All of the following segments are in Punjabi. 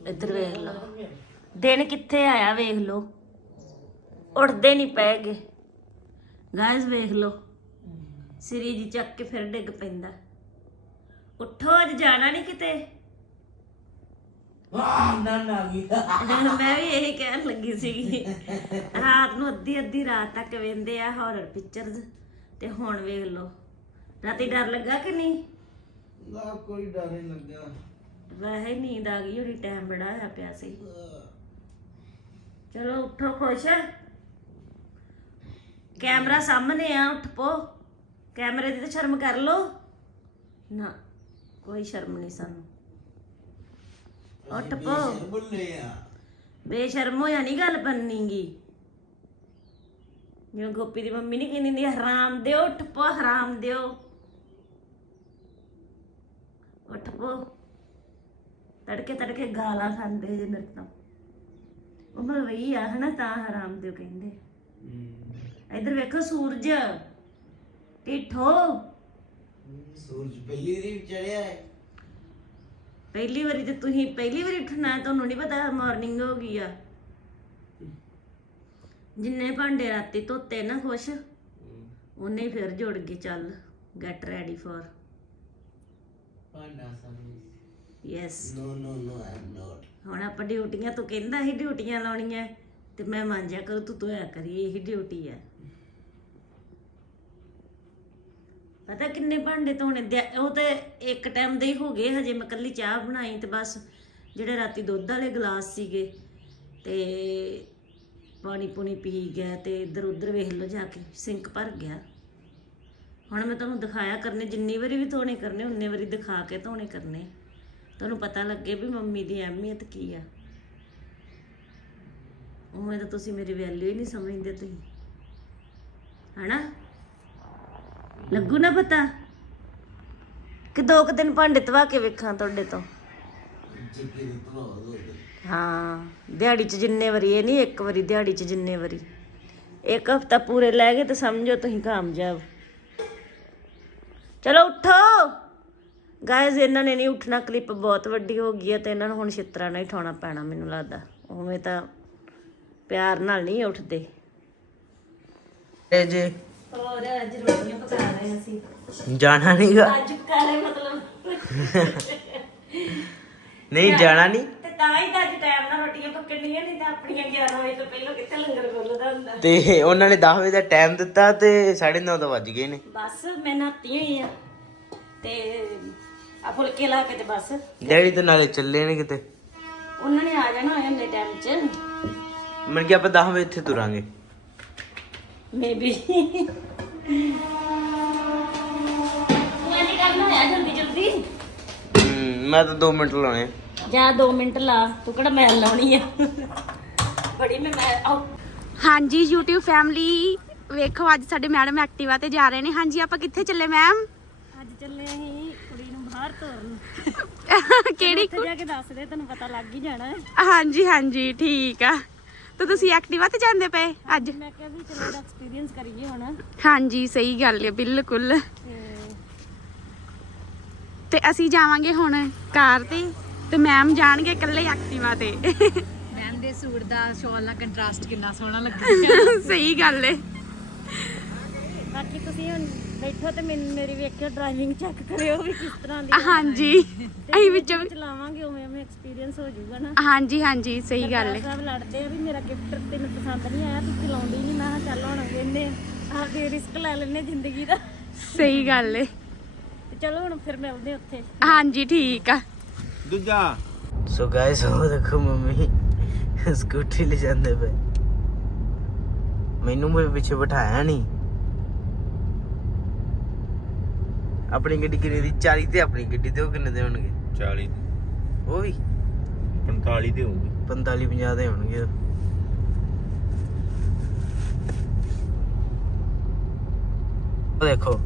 ਇੱਧਰ ਵੇਖ ਲਓ। ਦਿਨ ਕਿੱਥੇ ਆਇਆ ਵੇਖ ਲਓ। ਉੱਠਦੇ ਨਹੀਂ ਪਏਗੇ ਗਾਇਸ ਵੇਖ ਲਓ। ਸਰੀ ਜੀ ਚੱਕ ਕੇ ਫਿਰ ਡਿੱਗ ਪੈਂਦਾ। ਉੱਠੋ ਅੱਜ ਜਾਣਾ ਨਹੀਂ ਕਿਤੇ। ਵਾਹ ਨਾ ਨਾ ਗਈ। ਮੈਂ ਵੀ ਇਹੀ ਕਹਿਣ ਲੱਗੀ ਸੀਗੀ ਰਾਤ ਨੂੰ ਅੱਧੀ ਅੱਧੀ ਰਾਤ ਤੱਕ ਵੇਂਦੇ ਆ ਹਾਰਰ ਪਿਕਚਰਸ ਤੇ ਹੁਣ ਵੇਖ ਲਓ। ਰਾਤੀ ਡਰ ਲੱਗਾ ਕਿ ਨਹੀਂ? ਨਾ ਕੋਈ ਡਰ ਨਹੀਂ ਲੱਗਾ ਵੈਸੇ ਹੀ ਨੀਂਦ ਆ ਗਈ ਹੋਣੀ ਟਾਈਮ ਬੜਾ ਹੋਇਆ ਪਿਆ ਸੀ। ਚਲੋ ਉੱਠੋ ਖੁਸ਼। ਕੈਮਰਾ ਸਾਹਮਣੇ ਆ ਉੱਠ ਪੋ। ਕੈਮਰੇ ਦੀ ਤਾਂ ਸ਼ਰਮ ਕਰ ਲੋ ਨਾ ਕੋਈ ਸ਼ਰਮ ਨਹੀਂ ਸਾਨੂੰ। ਉੱਠ ਪੋ। ਬੇਸ਼ਰਮ ਹੋਇਆ ਨਹੀਂ ਗੱਲ ਬੰਨੀਗੀ ਜਿਵੇਂ ਗੋਪੀ ਦੀ ਮੰਮੀ ਨਹੀਂ ਕਹਿੰਦੀ ਹੁੰਦੀ ਹਰਾਮ ਦਿਓ ਉੱਠ ਪੋ ਹਰਾਮ ਦਿਓ। ਉੱਠ ਪੋ। ਤੜਕੇ ਤੜਕੇ ਗਾਲਾਂ ਖਾਂਦੇ ਜੇ ਮੇਰੇ ਤੋਂ। ਉਹ ਮਲਵਈ ਆ ਹਨਾ ਤਾਂ ਹਰਾਮ ਦਿਓ ਕਹਿੰਦੇ। ਇੱਧਰ ਵੇਖੋ ਸੂਰਜ। ਢਿੱਠੋ। ਸੂਰਜ ਪਹਿਲੀ ਦੀ ਚੜਿਆ ਹੈ। ਪਹਿਲੀ ਵਾਰੀ ਤੇ ਤੁਸੀਂ ਪਹਿਲੀ ਵਾਰੀ ਉੱਠਣਾ ਹੈ, ਤੁਹਾਨੂੰ ਨਹੀਂ ਪਤਾ ਮਾਰਨਿੰਗ ਹੋ ਗਈ ਆ। ਜਿੰਨੇ ਭਾਂਡੇ ਰਾਤੀ ਧੋਤੇ ਨਾ ਖੁਸ਼ ਉਹਨੇ ਫਿਰ ਜੁੜ ਗਏ ਚੱਲ ਗੈਟ ਰੈਡੀ ਫॉर ਪਾਂਡਾ ਸਾਨੂੰ yes no no no I am not ਹੁਣ ਆਪਾਂ ਡਿਊਟੀਆਂ ਤੋਂ ਕਹਿੰਦਾ ਸੀ ਡਿਊਟੀਆਂ ਲਾਉਣੀਆਂ ਤੇ ਮੈਂ ਮੰਨਿਆ ਕਰੂ ਤੂੰ ਧੋਇਆ ਕਰੀ ਇਹੀ ਡਿਊਟੀ ਹੈ ਪਤਾ ਕਿੰਨੇ ਭਾਂਡੇ ਧੋਣੇ? ਦਿਆ- ਉਹ ਤੇ ਇੱਕ ਟਾਈਮ ਦੇ ਹੀ ਹੋ ਗਏ ਹਜੇ ਮੈਂ ਕੱਲੀ ਚਾਹ ਬਣਾਈ ਤੇ ਬਸ ਜਿਹੜੇ ਰਾਤੀ ਦੁੱਧ ਵਾਲੇ ਗਲਾਸ ਸੀਗੇ ਤੇ ਪਾਣੀ ਪੂਣੀ ਪੀ ਗਿਆ ਤੇ ਇੱਧਰ ਉੱਧਰ ਵੇਖ ਲਓ ਜਾ ਕੇ ਸਿੰਕ ਭਰ ਗਿਆ। ਹੁਣ ਮੈਂ ਤੁਹਾਨੂੰ ਦਿਖਾਇਆ ਕਰਨੇ ਜਿੰਨੀ ਵਾਰੀ ਵੀ ਧੋਣੇ ਕਰਨੇ ਉਨੇ ਵਾਰੀ ਦਿਖਾ ਕੇ ਧੋਣੇ ਕਰਨੇ। ਤੁਹਾਨੂੰ ਪਤਾ ਲੱਗੇ ਵੀ ਮੰਮੀ ਦੀ ਅਹਿਮੀਅਤ ਕੀ ਆ। ਉਵੇਂ ਤਾਂ ਤੁਸੀਂ ਮੇਰੀ ਵੈਲਿਊ ਹੀ ਨਹੀਂ ਸਮਝਦੇ ਤੁਸੀਂ। ਹਨਾ? ਲੱਗੂ ਨਾ ਪਤਾ? ਕਿ ਦੋ ਕੁ ਦਿਨ ਭਾਂਡੇ ਧਵਾ ਕੇ ਵੇਖਾਂ ਤੁਹਾਡੇ ਤੋਂ। ਹਾਂ ਦਿਹਾੜੀ 'ਚ ਜਿੰਨੇ ਵਾਰੀ ਇਹ ਨਹੀਂ ਇੱਕ ਵਾਰੀ ਦਿਹਾੜੀ 'ਚ ਜਿੰਨੇ ਵਾਰੀ। ਇੱਕ ਹਫਤਾ ਪੂਰੇ ਲੈ ਗਏ ਤੇ ਸਮਝੋ ਤੁਸੀਂ ਕਾਮਯਾਬ। ਚਲੋ ਉੱਠੋ! ਗਾਇਜ਼ ਇਹਨਾਂ ਨੇ ਨਹੀਂ ਉੱਠਣਾ ਕਲਿੱਪ ਬਹੁਤ ਵੱਡੀ ਹੋ ਗਈ ਹੈ ਤੇ ਇਹਨਾਂ ਨੂੰ ਹੁਣ ਛਿੱਤਰਾ ਨਹੀਂ ਠਾਉਣਾ ਪੈਣਾ ਮੈਨੂੰ ਲੱਗਦਾ। ਉਵੇਂ ਤਾਂ ਪਿਆਰ ਨਾਲ ਨਹੀਂ ਉੱਠਦੇ। ਇਹ ਜੇ ਹੋਰ ਅੱਜ ਰੋਟੀਆਂ ਪਕਾ ਰਹੇ ਅਸੀਂ। ਜਾਣਾ ਨਹੀਂਗਾ ਅੱਜ ਕਾਲੇ ਮਤਲਬ। ਨਹੀਂ ਜਾਣਾ ਨਹੀਂ ਤੇ ਤਾਂ ਹੀ ਤਾਂ ਅੱਜ ਟਾਈਮ ਨਾਲ ਰੋਟੀਆਂ ਪੱਕਣੀਆਂ ਨਹੀਂ ਤਾਂ ਆਪਣੀਆਂ 11 ਵਜੇ ਤੋਂ ਪਹਿਲਾਂ ਕਿੱਥੇ ਲੰਗਰ ਖੋਲਦਾ ਹੁੰਦਾ। ਤੇ ਉਹਨਾਂ ਨੇ 10 ਵਜੇ ਦਾ ਟਾਈਮ ਦਿੱਤਾ ਤੇ 9:30 ਤਾਂ ਵੱਜ ਗਏ ਨੇ। ਬਸ ਮੈਂ ਨਾਤੀ ਹੋਈ ਆ ਤੇ ਆ ਫੁਲਕੇ ਲਾ ਕੇ ਤੇ ਬਸ। ਡੈਡੀ ਤੇ ਨਾਲੇ ਚੱਲੇ ਨੇ ਕਿਤੇ। ਉਹਨਾਂ ਨੇ ਆ ਜਾਣਾ ਹੋਇਆ ਇੰਨੇ ਟਾਈਮ 'ਚ। ਮੈਂ ਕਿਹਾ ਆਪਾਂ 10 ਵਜੇ ਇੱਥੇ ਤੁਰਾਂਗੇ। ਮੇਬੀ ਮੈਂ ਤਾਂ 2 ਮਿੰਟ ਲਾਉਣੇ ਆ। ਜਾ 2 ਮਿੰਟ ਲਾ ਤੂੰ ਕਿਹੜਾ ਮੈਂ ਲਾਉਣੀ ਆ? ਬੜੀ ਮੈਂ ਮੈਂ ਆਓ ਹਾਂਜੀ YouTube ਫੈਮਿਲੀ ਵੇਖੋ ਅੱਜ ਸਾਡੇ ਮੈਡਮ ਐਕਟਿਵਾ ਤੇ ਜਾ ਰਹੇ ਨੇ। ਹਾਂਜੀ ਆਪਾਂ ਕਿੱਥੇ ਚੱਲੇ ਮੈਮ ਅੱਜ ਚੱਲੇ ਅਸੀਂ। ਬਾਹਰ ਤੋਰਨ। ਕਿਹੜੀ? ਉੱਥੇ ਜਾ ਕੇ ਦੱਸ ਦੇ ਤੈਨੂੰ ਪਤਾ ਲੱਗ ਹੀ ਜਾਣਾ। ਹੈ ਹਾਂਜੀ ਹਾਂਜੀ ਠੀਕ ਆ। ਤਾਂ ਤੁਸੀਂ ਐਕਟਿਵਾ ਤੇ ਜਾਂਦੇ ਪਏ ਅੱਜ? ਮੈਂ ਕਿਹਾ ਵੀ ਚਲੋ ਇਹਦਾ ਐਕਸਪੀਰੀਅੰਸ ਕਰੀਏ ਹੁਣ। ਹਾਂਜੀ ਸਹੀ ਗੱਲ ਹੈ ਬਿਲਕੁਲ। ਤੇ ਤੇ ਅਸੀਂ ਜਾਵਾਂਗੇ ਹੁਣ ਕਾਰ ਤੇ ਤੇ ਮੈਮ ਜਾਣਗੇ ਇਕੱਲੇ ਐਕਟਿਵਾ ਤੇ। ਮੈਮ ਦੇ ਸੂਟ ਦਾ ਸ਼ਾਲ ਨਾਲ ਕੰਟਰਾਸਟ ਕਿੰਨਾ ਸੋਹਣਾ ਲੱਗਦਾ। ਸਹੀ ਗੱਲ ਹੈ ਬਾਕੀ ਤੁਸੀਂ ਹੁਣ ਬੈਠੋ ਤੇ ਮੈਨੂੰ ਮੇਰੀ ਵੇਖਿਓ ਡਰਾਈਵਿੰਗ ਚੈੱਕ ਕਰਿਓ ਵੀ ਕਿਸ ਤਰ੍ਹਾਂ ਦੀ। ਹਾਂਜੀ। ਅਸੀਂ ਵਿੱਚੋਂ ਜਿਵੇਂ ਚਲਾਵਾਂਗੇ ਉਵੇਂ ਉਵੇਂ ਐਕਸਪੀਰੀਅੰਸ ਹੋ ਜਾਊਗਾ ਨਾ। ਹਾਂਜੀ ਹਾਂਜੀ ਸਹੀ ਗੱਲ ਹੈ। ਸਭ ਲੜਦੇ ਆ ਵੀ ਮੇਰਾ ਗਿਫਟ ਤੈਨੂੰ ਪਸੰਦ ਨਹੀਂ ਆਇਆ ਤੂੰ ਚਲਾਉਂਦੀ ਨਹੀਂ ਮੈਂ ਕਿਹਾ ਚੱਲ ਹੁਣ ਵੇਨੇ ਆਪਦੇ ਰਿਸਕ ਲੈ ਲੈਨੇ ਜ਼ਿੰਦਗੀ ਦਾ। ਸਹੀ ਗੱਲ ਹੈ। ਤੇ ਚਲੋ ਹੁਣ ਫਿਰ ਮਿਲਦੇ ਉੱਥੇ। ਹਾਂਜੀ ਠੀਕ ਆ। ਦੂਜਾ। ਸੋ ਗਾਇਸ ਉਹ ਦੇਖੋ ਮੰਮੀ ਸਕੂਟੀ ਲੈ ਜਾਂਦੇ ਪਏ। ਮੈਨੂੰ ਵੀ ਪਿੱਛੇ ਬਿਠਾਇਆ ਨਹੀਂ ਆਪਣੀ ਗੱਡੀ ਕਿੰਨੇ ਦੀ? 40 ਤੇ ਆਪਣੀ ਗੱਡੀ ਤੇ ਉਹ ਕਿੰਨੇ ਦੇ ਹੋਣਗੇ? 40 ਉਹ ਵੀ? 45 ਤੇ ਹੋਊਗੀ। 45 50 ਦੇ ਹੋਣਗੇ। ਉਹ। ਦੇਖੋ।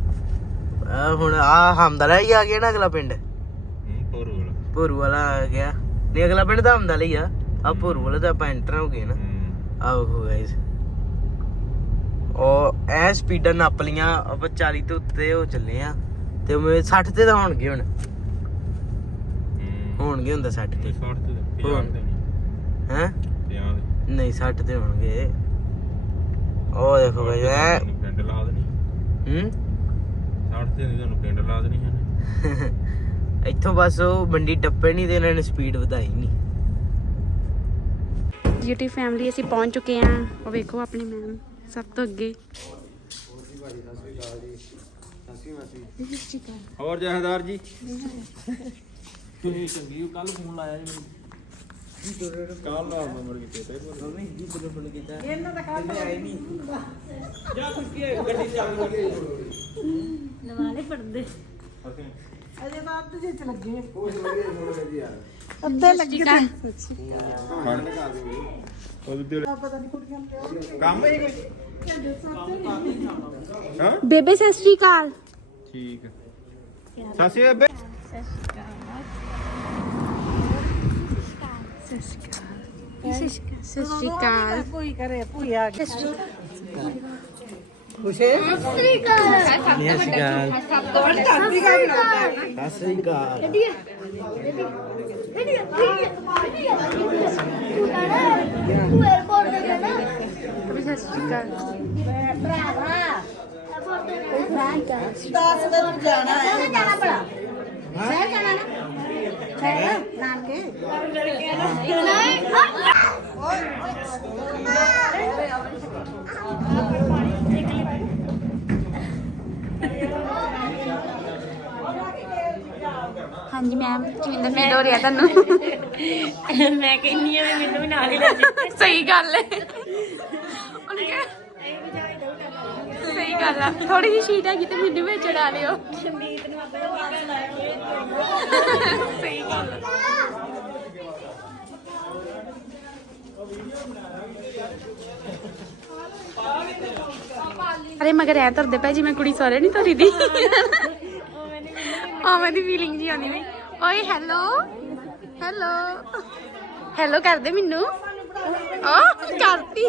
ਆ ਹੁਣ ਆ ਹਮਦਲਾ ਹੀ ਆ ਗਿਆ ਨਾ ਅਗਲਾ ਪਿੰਡ। ਭੋਰੂ ਵਾਲਾ। ਆ ਗਿਆ। ਨਹੀਂ ਅਗਲਾ ਪਿੰਡ ਤਾਂ ਹਮਦਲਾ ਹੀ ਆ। ਆ ਭੋਰੂ ਵਾਲਾ ਤਾਂ ਆਪਾਂ ਐਂਟਰ ਹੋ ਗਏ ਨਾ। ਹੂੰ। ਆਹੋ ਗਾਇਸ ਉਹ ਐ ਸਪੀਡਾਂ ਨੱਪ ਲੀਆਂ ਆਪਾਂ 40 ਤੋਂ ਉੱਤੇ ਹੋ ਚੱਲੇ ਆ। ਤੇ ਮੈਂ 60 ਤੇ ਤਾਂ ਹੋਣਗੇ ਹੁਣ। ਹੂੰ। ਹੋਣਗੇ ਹੁੰਦਾ 60 ਤੇ। 60 ਤੇ 50 ਤੇ ਹੈ? 50 ਦੇ। ਨਹੀਂ 60 ਤੇ ਹੋਣਗੇ। ਉਹ ਦੇਖੋ ਬਈ ਐ ਪਿੰਡ ਲਾ ਦੇਣੀ। ਹੂੰ? 60 ਤੇ ਨਹੀਂ ਤੁਹਾਨੂੰ ਪਿੰਡ ਲਾ ਦੇਣੀ ਹੈ ਇੱਥੋਂ ਬਸ ਉਹ ਮੰਡੀ ਟੱਪੇ ਨਹੀਂ ਤੇ ਇਹਨਾਂ ਨੇ ਸਪੀਡ ਵਧਾਈ ਨਹੀਂ YouTube ਫੈਮਿਲੀ ਅਸੀਂ ਪਹੁੰਚ ਚੁੱਕੇ ਹਾਂ। ਉਹ ਵੇਖੋ ਆਪਣੇ ਮੈਮ ਸਭ ਤੋਂ ਅੱਗੇ। ਹੋਰ ਜਹਦਾਰ ਜੀ? ਤੁਸੀਂ ਚੰਗੀ ਕੱਲ ਫੋਨ ਲਾਇਆ ਜੀ ਮੈਨੂੰ। ਕੱਲ ਕਿਤੇ। ਤੇ ਨਹੀਂ। ਜੀ ਬੁਲਬੁਲ ਕੀਤਾ ਨਵਾਲੇ ਪੜਦੇ। ਕੰਮ ਹੀ ਕੋਈ? ਹਾਂ? ਬੇਬੇ ਸਤਿ ਸ਼੍ਰੀ ਅਕਾਲ। ਠੀਕ। ਸਾਸੀ ਬੇਬੇ। ਸਤਿ ਸ਼੍ਰੀ ਅਕਾਲ। ਨਹੀਂ ਅਸਗਾਲ ਅਸਗਾਲ ਸਤਿ ਸ਼੍ਰੀ ਅਕਾਲ। ਹਾਂਜੀ ਮੈਮ ਕਿਵੇਂ ਫੀਲ ਹੋ ਰਿਹਾ ਤੁਹਾਨੂੰ। ਮੈਂ ਕਹਿੰਨੀ ਆ ਮੈਨੂੰ ਵੀ ਨਾਲ ਹੀ ਲੈ ਸਹੀ ਗੱਲ ਹੈ। ਉਹਨੇ ਕਿਹਾ ਸਹੀ ਗੱਲ ਆ? ਥੋੜੀ ਜਿਹੀ ਸ਼ੀਟ ਹੈਗੀ ਤੇ ਮੈਨੂੰ ਵਿੱਚ ਡਾ ਲਿਓ। ਸਹੀ ਗੱਲ ਆ। ਅਰੇ ਮਗਰ ਐ ਤੁਰਦੇ ਪਏ ਜਿਵੇਂ ਕੁੜੀ ਸਹੁਰੇ ਨਹੀਂ ਤੁਰੀ ਦੀ ਆਵੇਂ ਦੀ ਫੀਲਿੰਗ ਜੀ ਆਉਂਦੀ ਵੀ ਓਏ ਹੈਲੋ ਹੈਲੋ ਹੈਲੋ ਕਰਦੇ ਮੈਨੂੰ? ਆ ਕਰਤੀ।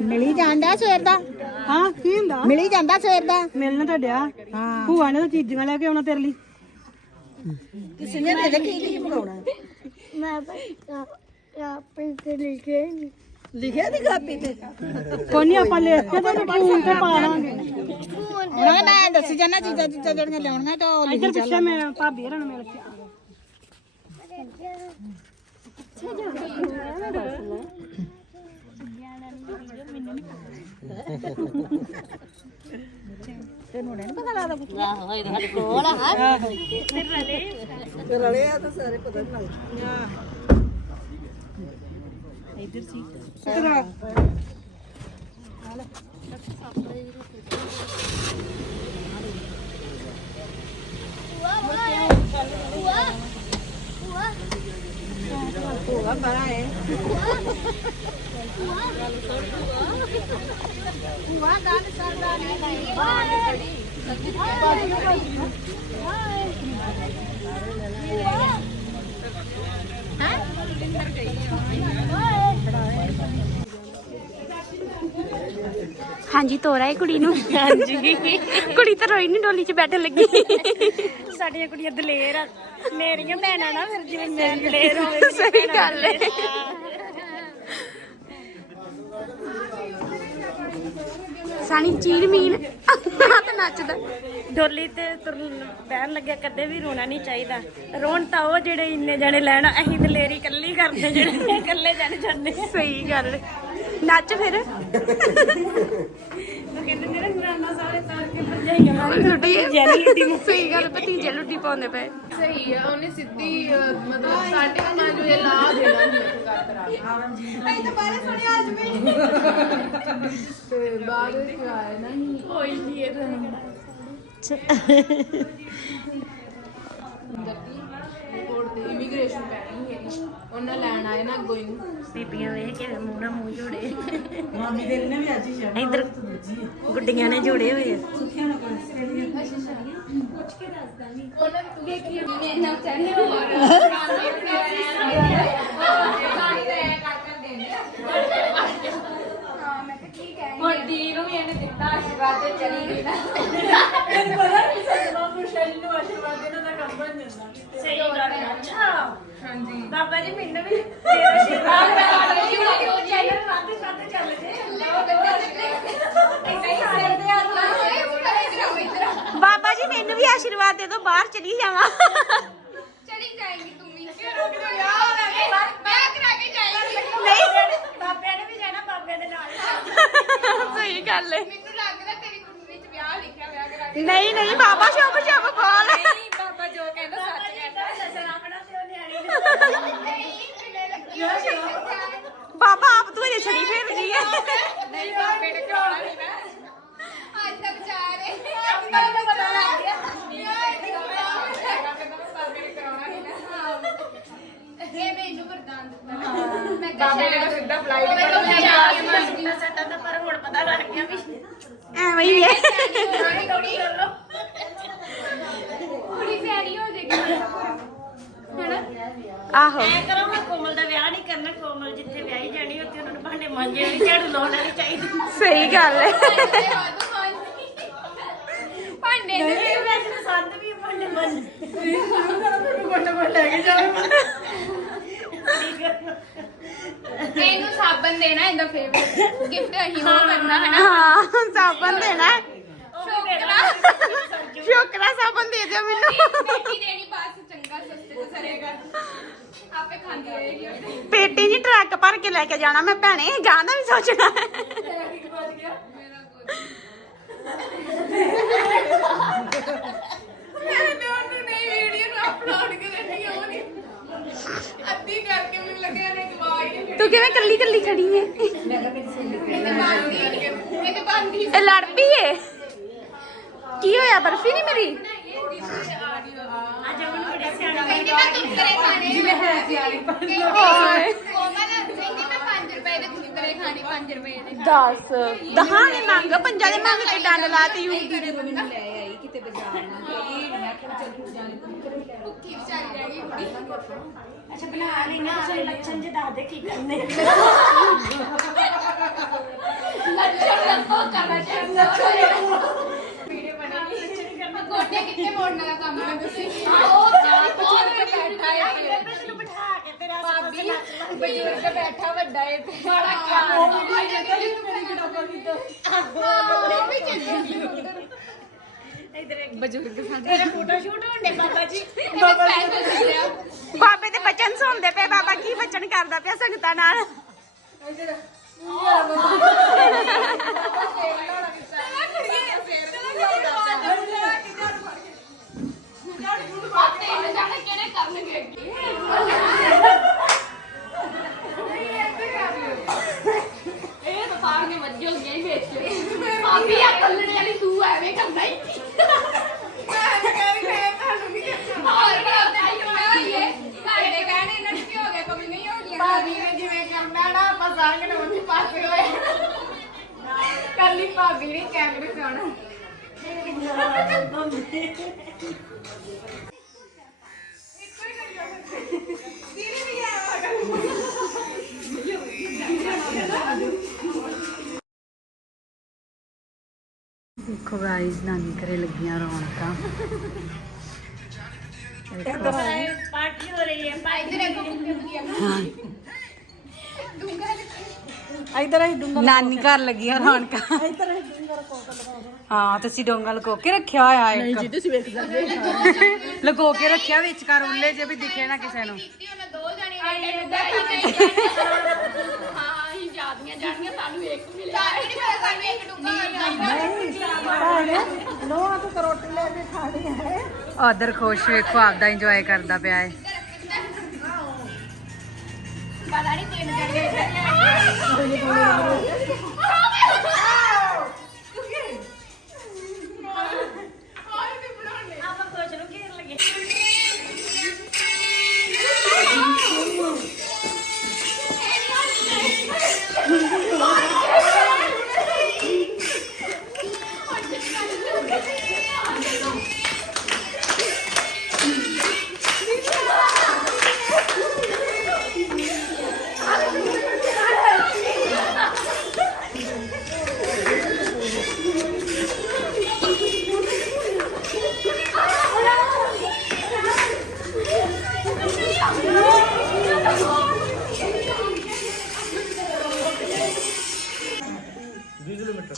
ਮਿਲੀ ਜਾਂਦਾ ਸਵੇਰ ਦਾ? ਹਾਂ ਕੀ ਹੁੰਦਾ? ਮਿਲੀ ਜਾਂਦਾ ਸਵੇਰ ਦਾ? ਮਿਲਣਾ ਤੁਹਾਡਿਆ ਹਾਂ। ਭੂਆ ਨੇ ਤਾਂ ਚੀਜ਼ਾਂ ਲੈ ਕੇ ਆਉਣਾ ਤੇਰੇ ਲਈ। ਕਿਸੇ ਨੇ ਤੇ ਕੀ ਕੀ ਬਣਾਉਣਾ ਮੈਂ ਆਪੇ ਤੇ ਲਿਖੇ ਨੀ। ਲਿਖਿਆ ਦੀ ਕਾਪੀ ਤੇ? ਕੋਈ ਨਹੀਂ ਆਪਾਂ ਲਿਖ ਕੇ ਤੇ ਫੋਨ ਤੇ ਪਾ ਲਾਂਗੇ। ਨਾ ਮੈਂ ਦੱਸ ਜਾਣਾ ਚੀਜ਼ਾਂ ਚੀਜ਼ਾਂ ਜਿਹੜੀਆਂ ਲਿਆਉਣੀਆਂ ਤਾਂ ਉਹ ਲਿਖੀ ਪਿੱਛੇ ਮੈਂ ਭਾਬੀ ਹਰਾਂ ਨੂੰ ਮਿਲ ਕੇ ਆ ਤੈਨੂੰ ਨਹੀਂ ਪਤਾ ਲੱਗਦਾ ਆਹੋ ਇਹ ਸਾਡੇ ਕੋਲ ਆ ਰਲੇ। ਆ ਤਾਂ ਸਾਰੇ ਪਤਾ ਨਹੀਂ ਲੱਗਦਾ। Hai. Hah? Hah? ਹਾਂਜੀ ਤੋਰਾ ਹੈ ਕੁੜੀ ਨੂੰ। ਹਾਂਜੀ ਕੁੜੀ ਤਾਂ ਰੋਈ ਨਹੀਂ ਡੋਲੀ 'ਚ ਬੈਠਣ ਲੱਗੀ। ਸਾਡੀਆਂ ਕੁੜੀਆਂ ਦਲੇਰ ਆ। ਮੇਰੀਆਂ ਭੈਣਾਂ ਨਾ ਫਿਰ ਜਿਵੇਂ ਮੇਰੀ ਦਲੇਰ ਹੋਵੇ ਸਹੀ ਗੱਲ ਹੈ। ਸਾਨੀ ਚੀਰ ਮੀਨ ਹੱਥ ਨੱਚਦਾ। ਡੋਲੀ ਤੇ ਤੁਰਨ ਬਹਿਣ ਲੱਗਿਆ ਕਦੇ ਵੀ ਰੋਣਾ ਨਹੀਂ ਚਾਹੀਦਾ। ਰੋਣ ਤਾਂ ਉਹ ਜਿਹੜੇ ਇੰਨੇ ਜਣੇ ਲੈਣ ਅਸੀਂ ਦਲੇਰੀ ਇਕੱਲੀ ਕਰਦੇ ਜਿਹੜੇ ਇਕੱਲੇ ਜਾਣੇ ਜਾਂਦੇ। ਸਹੀ ਗੱਲ। ਨੱਚ ਫਿਰ। ਉਹ ਕਹਿੰਦੇ ਨੇ ਨਾ ਨਾਨਾ ਸਾਰੇ ਤਾਰ ਕੇ ਭਜਾਈਆਂ ਮਾਰੀ ਲੁੱਟੀ ਸਹੀ ਗੱਲ ਭਤੀਜੇ ਲੁੱਟੀ ਪਾਉਂਦੇ ਪਏ। ਸਹੀ ਆ ਉਹਨੇ ਸਿੱਧੀ ਅਹ, ਮਤਲਬ ਸਾਢੇ ਕੁ ਪੰਜ ਵਜੇ ਲਾ ਦੇਣਾ ਸੀ ਇੱਕ ਗੱਲ ਕਰਾ ਅਸੀਂ ਤਾਂ ਬਾਰੇ ਸੁਣਿਆ ਅੱਜ ਵੀ। ਤੇ ਬਾਅਦ ਵਿੱਚ ਆਇਆ ਨਾ ਕੋਈ ਨਹੀਂ। ਇਹ ਕੋਰਟ ਤੇ ਇਮੀਗ੍ਰੇਸ਼ਨ ਹੈ ਉਹਨਾਂ ਲੈਣ ਆਏ ਨਾ ਅੱਗੋਂ ਹੀ। ਬੀਬੀਆਂ ਵੇਖ ਕੇ ਮੂੰਹ ਨਾਲ ਮੂੰਹ ਜੋੜੇ। ਮਾਮੀ ਦੇ ਨੇ ਵੀ ਅੱਜ ਹੀ ਇੱਧਰ ਗੁੱਡੀਆਂ ਨੇ ਜੋੜੇ ਹੋਏ ਆ। ਹੁਣ ਦੀ ਨੂੰ ਵੀ ਇਹਨੇ ਦਿੱਤਾ ਆਸ਼ੀਰਵਾਦ ਤੇ ਚਲੀ ਗਈ ਨਾ। ਸਹੀ ਗੱਲ ਹੈ ਅੱਛਾ ਹਾਂਜੀ। ਬਾਬਾ ਜੀ ਮੈਨੂੰ ਵੀ ਤੇਰਾ ਆਸ਼ੀਰਵਾਦ ਚੈਨਲ ਵਾਦੇ ਸਾਦੇ ਚੱਲ ਜੇ ਬਾਬਾ ਜੀ ਮੈਨੂੰ ਵੀ ਆਸ਼ੀਰਵਾਦ ਦੇ ਦਿਓ ਬਾਹਰ ਚਲੀ ਜਾਵਾਂ। ਚਲੀ ਜਾਏਗੀ ਤੂੰ ਵੀ। ਰੁਕ ਜਾ ਯਾਰ। ਮੈਂ ਕਰਾ ਕੇ ਜਾਏਗੀ। ਬਾਬਿਆਂ ਨੇ ਵੀ ਜਾਣਾ ਬਾਬਿਆਂ ਦੇ ਨਾਲ। ਸਹੀ ਗੱਲ ਹੈ ਮੈਨੂੰ ਲੱਗਦਾ ਤੇਰੀ ਕੁੰਡਲੀ 'ਚ ਵਿਆਹ ਲਿਖਿਆ ਵਿਆਹ ਕਰਾ ਕੇ। ਨਹੀਂ ਨਹੀਂ ਬਾਬਾ ਸ਼ੁਭ ਸ਼ੁਭ ਬੋਲ ਨਹੀਂ ਬਾਬਾ ਜੋ ਕਹਿੰਦਾ ਸੱਚ ਕਹਿੰਦਾ ਨਹੀਂ ਕਿਲੇ ਲੱਗੀ ਬਾਬਾ ਆਪ ਤੂੰ ਅਜੇ ਛੜੀ ਫੇਰਦੀ ਹੈ ਨਹੀਂ ਬਾਬੇ ਨੇ ਕਰਾਉਣਾ ਨਹੀਂ ਮੈਂ ਅੱਜ ਤੱਕ ਜਾ ਰਹੇ ਅੱਜ ਤੱਕ ਤਾਂ ਪਤਾ ਲੱਗ ਗਿਆ ਨਹੀਂ ਬਾਬੇ ਨੇ ਕਰਾਉਣਾ ਨਹੀਂ ਨਾ ਇਹ ਮੈਨੂੰ ਵਰਦਾਨ ਦਿੱਤਾ ਮੈਂ ਬਾਬੇ ਨੇ ਸਿੱਧਾ ਫਲਾਈਟ ਕਰ ਸੱਟਾ ਤਾਂ ਪਰ ਹੁਣ ਪਤਾ ਲੱਗ ਗਿਆ ਵੀ ਐਵੇਂ ਹੀ ਹੈ ਕੁੜੀ ਕੁੜੀ ਪਿਆਰੀ ਹੋ ਜਾਏਗੀ ਹੈਨਾ ਆਹੋ। ਐ ਕਰੋ ਮੈਂ ਕੋਮਲ ਦਾ ਵਿਆਹ ਨਹੀਂ ਕਰਨਾ। ਕੋਮਲ ਜਿੱਥੇ ਵਿਆਹੀ ਜਾਣੀ ਉੱਥੇ ਉਹਨਾਂ ਨੂੰ ਭਾਂਡੇ ਮਾਂਜੇ ਵਾਲੀ ਝਾੜੂ ਲਾਉਣ ਵਾਲੀ ਚਾਹੀਦੀ। ਸਹੀ ਗੱਲ ਹੈ। ਭਾਂਡੇ ਨਹੀਂ ਵੈਸੇ ਤਾਂ ਸੰਦ ਵੀ ਭਾਂਡੇ ਮਾਂਜੇ। ਇਹਨੂੰ ਸਾਬਣ ਦੇਣਾ ਇਹਦਾ ਫੇਵਰਟ ਗਿਫਟ ਅਸੀਂ ਉਹ ਕਰਨਾ ਹੈ ਨਾ ਹਾਂ ਸਾਬਣ ਦੇਣਾ। ਹੈ। ਸ਼ੋਕਰਾ ਸ਼ੁਕਰਾ ਸਾਬਣ ਦੇ ਦਿਓ ਮੈਨੂੰ ਬੇਟੀ ਦੇਣੀ ਬਸ ਚੰਗਾ ਸਸਤੇ ਤੇ ਸਰੇਗਾ ਆਪੇ ਖਾਂਦੀ ਰਹੇਗੀ। ਪੇਟੀ ਨਹੀਂ ਟਰੱਕ ਭਰ ਕੇ ਲੈ ਕੇ ਜਾਣਾ ਮੈਂ ਭੈਣੇ ਗਾਂ ਦਾ ਵੀ ਸੋਚਣਾ। ਹੈ। ਮੇਰਾ ਕੁਝ ਮੈਂ ਉਹਨੂੰ ਨਹੀਂ ਵੀਡੀਓ ਨੂੰ ਅਪਲੋਡ ਕਰਨੀ ਉਹ ਨਹੀਂ ਅੱਧੀ ਕਰਕੇ ਮੈਨੂੰ ਲੱਗਿਆ ਨੇ ਗਵਾਈ ਤੂੰ ਕਿਵੇਂ ਕੱਲੀ ਕੱਲੀ ਖੜੀ ਹੈ ਇਹ ਤੇ ਬੰਦੀ ਇਹ ਤੇ ਬੰਦੀ ਇਹ ਲੜ ਪਈ ਏ? ਕੀ ਹੋਇਆ ਬਰਫੀ ਨਹੀਂ ਮੇਰੀ? ਸਿਆਣੇ ਕਹਿੰਦੀ ਮੈਂ ਤੁੱਕਰੇ ਖਾਣੇ ਜਿਵੇਂ ਹੈ ਪਿਆਰੀ ਓਏ ਕੋਮਲ ਕਹਿੰਦੀ ਮੈਂ 5 ਰੁਪਏ ਦੇ ਤੁੱਕਰੇ ਖਾਣੇ 5 ਰੁਪਏ ਦੇ। 10 ਦਹਾਂ ਨੇ ਮੰਗ ਪੰਜਾਂ ਦੇ ਮੰਗ ਕੇ ਡੰਡ ਲਾਤੀ ਹੂੰ ਭੁੱਖੀ ਵਿਚਾਰੀ ਰਹਿ ਗਈ ਕੁੜੀ ਅੱਛਾ ਬਣਾ ਲਈ ਨਾ ਆਪਣੇ ਲੱਛਣ ਜੇ ਦੱਸ ਦੇ ਕੀ ਕਰਨੇ ਲੱਛਣ ਲੱਭੋ ਕਰਨਾ ਚਾਹੀਦਾ। ਵੀਡੀਓ ਬਣੇਗੀ ਕੋਟੇ ਕਿੱਥੇ ਮੋੜਨ ਵਾਲਾ ਕੰਮ ਹੈ ਤੁਸੀਂ ਉਹ ਬਜ਼ੁਰਗ ਬੈਠਾ ਹੈ। ਤੈਨੂੰ ਬਿਠਾ ਕੇ ਤੇਰਾ ਭਾਬੀ ਬਜ਼ੁਰਗ ਬੈਠਾ ਵੱਡਾ ਹੈ ਤੇ ਬੜਾ ਕਿਆ ਉਹ ਵੀ ਚੱਲੀ ਮੇਰੀ ਕਿਹੜਾ ਬਗੀ ਤੋਂ ਉਹ ਵੀ ਚੱਲੀ ਬਜ਼ੁਰਗ ਸਾਡੇ। ਤੇਰਾ ਫੋਟੋ ਸ਼ੂਟ ਹੁੰਦੇ ਬਾਬਾ ਜੀ। ਬਾਬਾ ਜੀ ਬਾਬੇ ਦੇ ਬਚਨ ਸੁਣਦੇ ਪਏ ਬਾਬਾ ਕੀ ਬਚਨ ਕਰਦਾ ਪਿਆ ਸੰਗਤਾਂ ਨਾਲ? ਤੈਨੂੰ ਭਾਬੀ ਨੇ ਕੈਮਰੇ ਤੇ ਆਉਣਾ ਦੇਖੋ ਗਾਇਸ ਨਾਨੀ ਘਰੇ ਲੱਗੀਆਂ ਰੌਣਕਾਂ। ਪਾਰਟੀ ਹੋ ਰਹੀ ਹੈ ਇਧਰ ਹੀ ਡੂੰਗਾ ਨਾਨੀ ਘਰ ਲੱਗੀਆਂ ਰੌਣਕਾਂ। ਹਾਂ ਤੁਸੀਂ ਡੋਂਗਾ ਲਗੋ ਕੇ ਰੱਖਿਆ ਹੋਇਆ ਹੈ ਨਹੀਂ ਜੀ ਤੁਸੀਂ ਵੇਖ ਸਕਦੇ ਲਗੋ ਕੇ ਰੱਖਿਆ ਵਿੱਚ ਕਰ ਉੱਲੇ ਜੇ ਵੀ ਦਿਖੇ ਨਾ ਕਿਸੇ ਨੂੰ। ਉਹਨੇ ਦੋ ਜਾਣੇ ਆਏ ਹਾਂ। ਅਸੀਂ ਜਾਦੀਆਂ ਜਾਣੀਆਂ ਸਾਨੂੰ ਇੱਕ ਮਿਲਿਆ ਚਾਰ ਨਹੀਂ ਪਤਾ ਸਾਨੂੰ ਇੱਕ ਡੂੰਗਾ ਨੋਆ ਤੋਂ ਕਰੋਟੀ ਲੈ ਕੇ ਖਾਣੀ ਹੈ ਉਧਰ ਖੁਸ਼ ਵੇਖੋ ਆਪਦਾ ਇੰਜੋਏ ਕਰਦਾ ਪਿਆ ਹੈ ਪਤਾ ਨਹੀਂ ਤਿੰਨ ਜਾਣੇ ਆਪਾਂ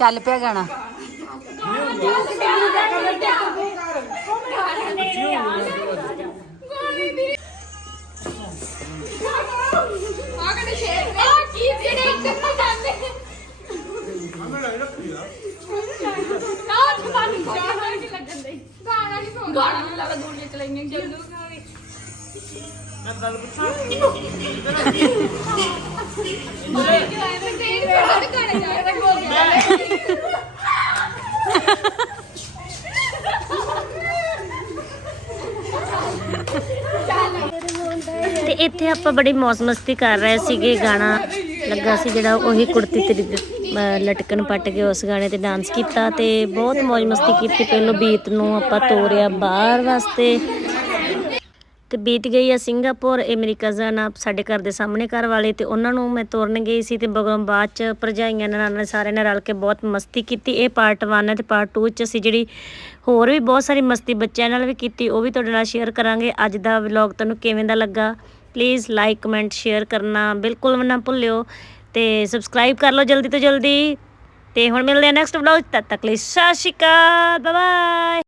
ਚੱਲ ਪਿਆ ਗਾਣਾ। ਆ ਕਹਿੰਦੇ ਸ਼ੇਰ ਆ ਕੀ ਜਿਹੜੇ ਇੱਧਰ ਨੂੰ ਜਾਂਦੇ ਨਾ ਤੁਹਾਨੂੰ ਗਾਣਾ ਨਹੀਂ ਲੱਗਣ ਦੇ ਗਾਣਾ ਨਹੀਂ ਸੁਣਦਾ ਗਾਣਾ ਨਹੀਂ ਲੱਗਦਾ ਦੂਲੇ ਚਲਾਈਆਂ ਜੱਲੂ ਗਾਣੇ ਤੇ ਇੱਥੇ ਆਪਾਂ ਬੜੀ ਮੌਜ ਮਸਤੀ ਕਰ ਰਹੇ ਸੀਗੇ, ਗਾਣਾ ਲੱਗਾ ਸੀ ਜਿਹੜਾ ਉਹੀ ਕੁੜਤੀ ਤੇਰੀ, ਅਹ, ਲਟਕਣ ਪੱਟ ਕੇ ਉਸ ਗਾਣੇ ਤੇ ਡਾਂਸ ਕੀਤਾ ਤੇ ਬਹੁਤ ਮੌਜ ਮਸਤੀ ਕੀਤੀ, ਪਹਿਲੋਂ ਬੀਤ ਨੂੰ ਆਪਾਂ ਤੋਰਿਆ ਬਾਹਰ ਵਾਸਤੇ। ਤੇ ਬੀਤ ਗਈ ਆ ਸਿੰਗਾਪੁਰ, ਇਹ ਮੇਰੀ ਕਜ਼ਨ ਆ, ਸਾਡੇ ਘਰ ਦੇ ਸਾਹਮਣੇ ਘਰ ਵਾਲੇ ਤੇ ਉਹਨਾਂ ਨੂੰ ਮੈਂ ਤੋਰਨ ਗਈ ਸੀ ਤੇ ਬਗੋਂ ਬਾਅਦ ਚ ਭਰਜਾਈਆਂ ਨਾਲ ਸਾਰਿਆਂ ਨੇ ਰਲ ਕੇ ਬਹੁਤ ਮਸਤੀ ਕੀਤੀ। ਇਹ ਪਾਰਟ 1 ਹੈ ਤੇ ਪਾਰਟ 2 ਚ ਅਸੀਂ ਜਿਹੜੀ ਹੋਰ ਵੀ ਬਹੁਤ ਸਾਰੀ ਮਸਤੀ ਬੱਚਿਆਂ ਨਾਲ ਵੀ ਕੀਤੀ, ਉਹ ਵੀ ਤੁਹਾਡੇ ਨਾਲ ਸ਼ੇਅਰ ਕਰਾਂਗੇ। ਅੱਜ ਦਾ ਵਲੌਗ ਤੁਹਾਨੂੰ ਕਿਵੇਂ ਦਾ ਲੱਗਾ? ਪਲੀਜ਼ ਲਾਈਕ ਕਮੈਂਟ ਸ਼ੇਅਰ ਕਰਨਾ ਬਿਲਕੁਲ ਵੀ ਨਾ ਭੁੱਲਿਓ ਤੇ ਸਬਸਕ੍ਰਾਈਬ ਕਰ ਲਓ ਜਲਦੀ ਤੋਂ ਜਲਦੀ ਤੇ ਹੁਣ ਮਿਲਦੇ ਆ ਨੈਕਸਟ ਵਲੌਗ ਤਦ ਤੱਕ ਲਈ ਸਤਿ ਸ਼੍ਰੀ ਅਕਾਲ ਬਾਏ ਬਾਏ